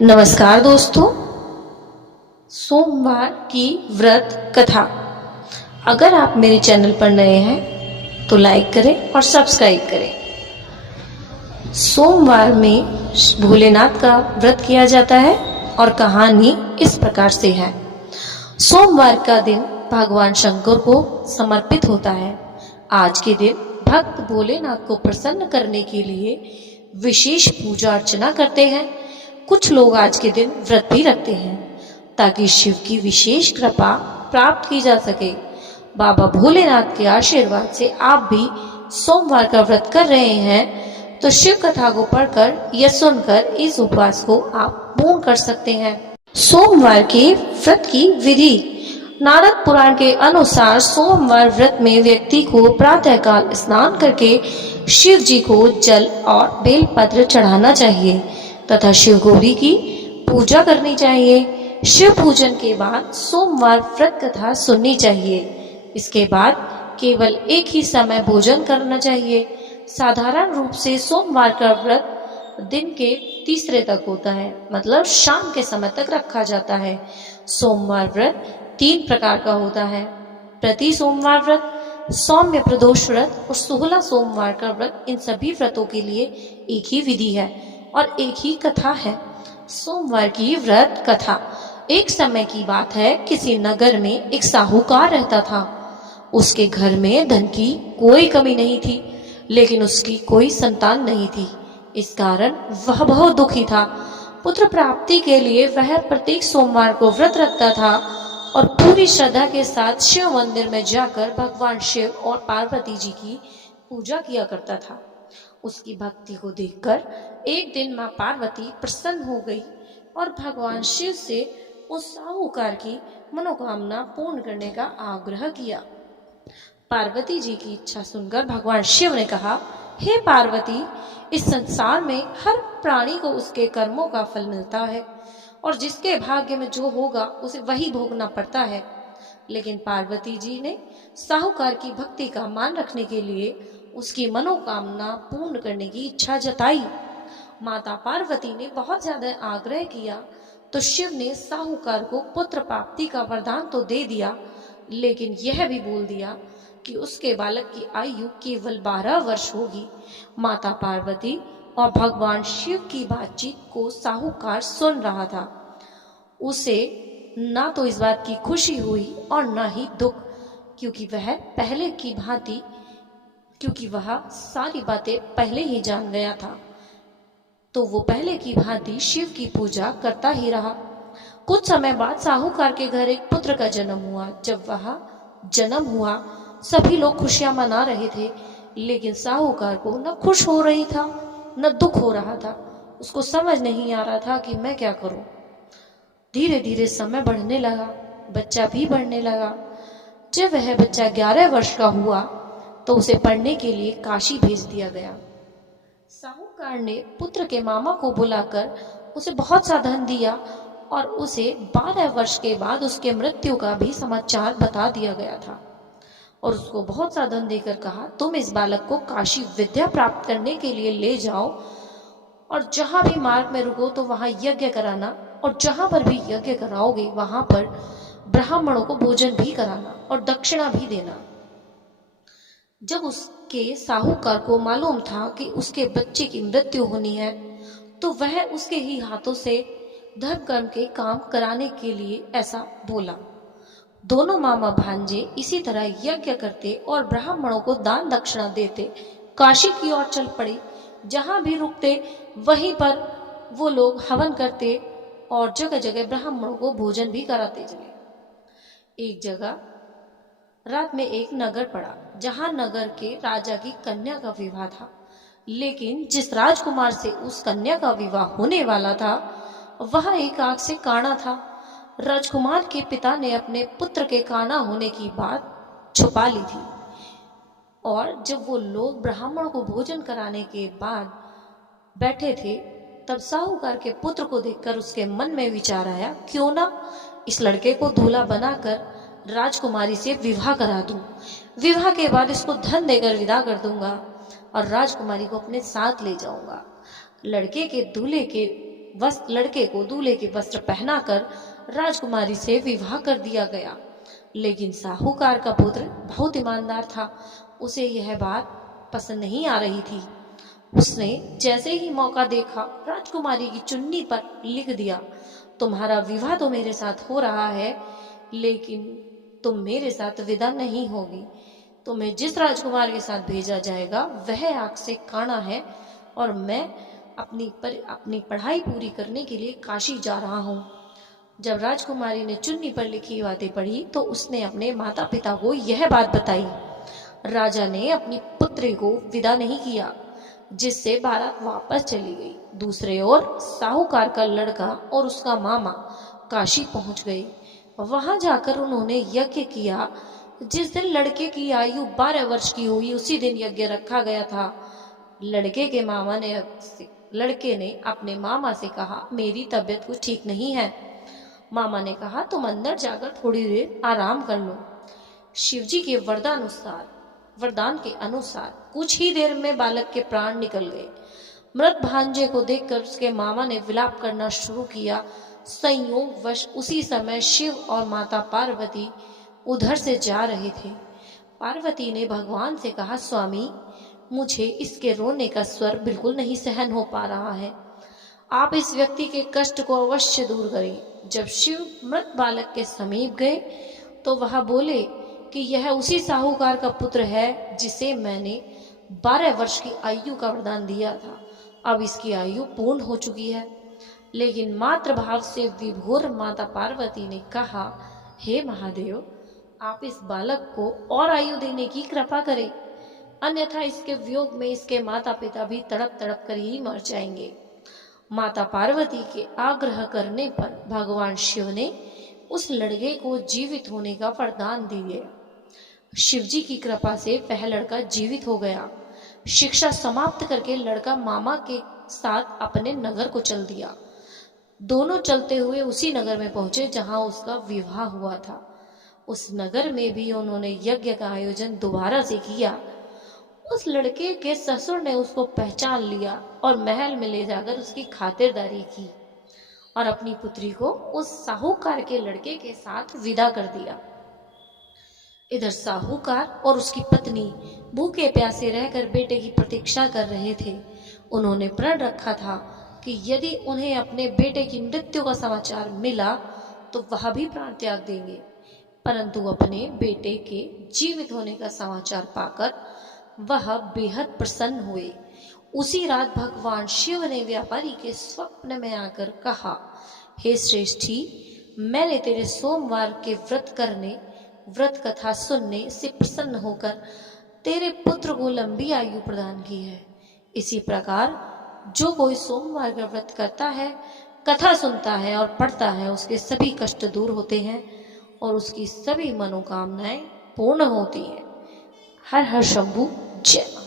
नमस्कार दोस्तों। सोमवार की व्रत कथा। अगर आप मेरे चैनल पर नए हैं तो लाइक करें और सब्सक्राइब करें। सोमवार में भोलेनाथ का व्रत किया जाता है और कहानी इस प्रकार से है। सोमवार का दिन भगवान शंकर को समर्पित होता है। आज के दिन भक्त भोलेनाथ को प्रसन्न करने के लिए विशेष पूजा अर्चना करते हैं। कुछ लोग आज के दिन व्रत भी रखते हैं ताकि शिव की विशेष कृपा प्राप्त की जा सके। बाबा भोलेनाथ के आशीर्वाद से आप भी सोमवार का व्रत कर रहे हैं तो शिव कथा को पढ़कर या सुनकर इस उपवास को आप पूर्ण कर सकते हैं। सोमवार के व्रत की विधि। नारद पुराण के अनुसार सोमवार व्रत में व्यक्ति को प्रातःकाल स्नान करके शिव जी को जल और बेलपत्र चढ़ाना चाहिए तथा शिव गौरी की पूजा करनी चाहिए। शिव पूजन के बाद सोमवार व्रत कथा सुननी चाहिए। इसके बाद केवल एक ही समय भोजन करना चाहिए। साधारण रूप से सोमवार का व्रत दिन के तीसरे तक होता है, मतलब शाम के समय तक रखा जाता है। सोमवार व्रत 3 प्रकार का होता है: प्रति सोमवार व्रत, सौम्य प्रदोष व्रत और 16 सोमवार का व्रत। इन सभी व्रतों के लिए एक ही विधि है और एक ही कथा है। सोमवार की व्रत कथा। एक समय की बात है, किसी नगर में एक साहूकार रहता था। उसके घर में धन की कोई कमी नहीं थी, लेकिन उसकी कोई संतान नहीं थी। इस कारण वह बहुत दुखी था। पुत्र प्राप्ति के लिए वह प्रत्येक सोमवार को व्रत रखता था और पूरी श्रद्धा के साथ शिव मंदिर में जाकर भगवान शिव और पार्वती जी की पूजा किया करता था। उसकी भक्ति को देखकर एक दिन मां पार्वती प्रसन्न हो गई और भगवान शिव से उस साहूकार की मनोकामना पूर्ण करने का आग्रह किया। पार्वती जी की इच्छा सुनकर भगवान शिव ने कहा, हे पार्वती, इस संसार में हर प्राणी को उसके कर्मों का फल मिलता है और जिसके भाग्य में जो होगा उसे वही भोगना पड़ता है। लेकिन पार्वती जी ने साहूकार की भक्ति का मान रखने के लिए उसकी मनोकामना पूर्ण करने की इच्छा जताई। माता पार्वती ने बहुत ज्यादा आग्रह किया तो शिव ने साहूकार को पुत्र प्राप्ति का वरदान तो दे दिया, लेकिन यह भी बोल दिया कि उसके बालक की आयु केवल 12 वर्ष होगी। माता पार्वती और भगवान शिव की बातचीत को साहूकार सुन रहा था। उसे ना तो इस बात की खुशी हुई और ना ही दुख, क्योंकि वह सारी बातें पहले ही जान गया था। तो वो पहले की भांति शिव की पूजा करता ही रहा। कुछ समय बाद साहूकार के घर एक पुत्र का जन्म हुआ। जब वह जन्म हुआ सभी लोग खुशियां मना रहे थे, लेकिन साहूकार को न खुश हो रही था न दुख हो रहा था। उसको समझ नहीं आ रहा था कि मैं क्या करूं। धीरे धीरे समय बढ़ने लगा, बच्चा भी बढ़ने लगा। जब वह बच्चा 11 वर्ष का हुआ तो उसे पढ़ने के लिए काशी भेज दिया गया। साहूकार ने पुत्र के मामा को बुलाकर उसे बहुत सा धन दिया और उसे 12 वर्ष के बाद उसके मृत्यु का भी समाचार बता दिया गया था और उसको बहुत सा धन देकर कहा, तुम इस बालक को काशी विद्या प्राप्त करने के लिए ले जाओ और जहां भी मार्ग में रुको तो वहां यज्ञ कराना और जहां पर भी यज्ञ कराओगे वहां पर ब्राह्मणों को भोजन भी कराना और दक्षिणा भी देना। जब उसके साहूकार को मालूम था कि उसके बच्चे की मृत्यु होनी है तो वह उसके ही हाथों से धर्म कर्म के काम कराने के लिए ऐसा बोला। दोनों मामा भांजे इसी तरह यज्ञ करते और ब्राह्मणों को दान दक्षिणा देते काशी की ओर चल पड़े। जहां भी रुकते वहीं पर वो लोग हवन करते और जगह जगह ब्राह्मणों को भोजन भी कराते चले। एक जगह रात में एक नगर पड़ा जहां नगर के राजा की कन्या का विवाह था, लेकिन जिस राजकुमार से उस कन्या का विवाह होने वाला था वह एक आंख से काना था। राजकुमार के पिता ने अपने पुत्र के काना होने की बात छुपा ली थी और जब वो लोग ब्राह्मणों को भोजन कराने के बाद बैठे थे तब साहूकार के पुत्र को देखकर उसके मन में विचार आया, क्यों ना इस लड़के को दूल्हा बनाकर राजकुमारी से विवाह करा दूं। विवाह के बाद इसको धन देकर विदा कर दूंगा और राजकुमारी को अपने साथ ले जाऊंगा। लड़के के दूल्हे के लड़के को दूल्हे के वस्त्र पहनाकर राजकुमारी से विवाह कर दिया गया। लेकिन साहूकार का पुत्र बहुत ईमानदार था, उसे यह बात पसंद नहीं आ रही थी। उसने जैसे ही मौका देखा राजकुमारी की चुन्नी पर लिख दिया, तुम्हारा विवाह तो मेरे साथ हो रहा है, लेकिन तुम मेरे साथ विदा नहीं होगी। तुम्हें जिस राजकुमार के साथ भेजा जाएगा वह आग से काना है और मैं अपनी पढ़ाई पूरी करने के लिए काशी जा रहा हूँ। जब राजकुमारी ने चुन्नी पर लिखी बातें पढ़ी तो उसने अपने माता पिता को यह बात बताई। राजा ने अपनी पुत्री को विदा नहीं किया, जिससे बारात वापस चली गई। दूसरे ओर साहूकार का लड़का और उसका मामा काशी पहुंच गए। वहां जाकर उन्होंने यज्ञ किया। जिस दिन लड़के की आयु 12 वर्ष की हुई उसी दिन यज्ञ रखा गया था। लड़के ने अपने मामा से कहा, मेरी तबीयत कुछ ठीक नहीं है। मामा ने कहा, तुम अंदर जाकर थोड़ी देर आराम कर लो। शिवजी के वरदान के अनुसार कुछ ही देर में बालक के प्राण निकल गए। मृत भांजे को देखकर उसके मामा ने विलाप करना शुरू किया। संयोगवश उसी समय शिव और माता पार्वती उधर से जा रहे थे। पार्वती ने भगवान से कहा, स्वामी, मुझे इसके रोने का स्वर बिल्कुल नहीं सहन हो पा रहा है। आप इस व्यक्ति के कष्ट को अवश्य दूर करें। जब शिव मृत बालक के समीप गए तो वह बोले कि यह उसी साहूकार का पुत्र है जिसे मैंने 12 वर्ष की आयु का वरदान दिया था। अब इसकी आयु पूर्ण हो चुकी है। लेकिन मातृभाव से विभोर माता पार्वती ने कहा, हे महादेव, आप इस बालक को और आयु देने की कृपा करें, अन्यथा इसके वियोग में इसके माता पिता भी तड़प तड़प कर ही मर जाएंगे। माता पार्वती के आग्रह करने पर भगवान शिव ने उस लड़के को जीवित होने का वरदान दे दिया। शिवजी की कृपा से वह लड़का जीवित हो गया। शिक्षा समाप्त करके लड़का मामा के साथ अपने नगर को चल दिया। दोनों चलते हुए उसी नगर में पहुंचे जहां उसका विवाह हुआ था। उस नगर में भी उन्होंने यज्ञ का आयोजन दोबारा से किया। उस लड़के के ससुर ने उसको पहचान लिया और महल में ले जाकर उसकी खातिरदारी की और अपनी पुत्री को उस साहूकार के लड़के के साथ विदा कर दिया। इधर साहूकार और उसकी पत्नी भूखे प्यासे रहकर बेटे की प्रतीक्षा कर रहे थे। उन्होंने प्रण रखा था कि यदि उन्हें अपने बेटे की मृत्यु का समाचार मिला तो वह भी प्राण त्याग देंगे। परंतु अपने बेटे के जीवित होने का समाचार पाकर वह बेहद प्रसन्न हुए। उसी रात भगवान शिव ने व्यापारी के स्वप्न में आकर कहा, हे श्रेष्ठी, मैंने तेरे सोमवार के व्रत कथा सुनने से प्रसन्न होकर तेरे पुत्र को लंबी आयु प्रदान की है। इसी प्रकार जो कोई सोमवार का व्रत करता है, कथा सुनता है और पढ़ता है, उसके सभी कष्ट दूर होते हैं और उसकी सभी मनोकामनाएं पूर्ण होती हैं। हर हर शंभू, जय।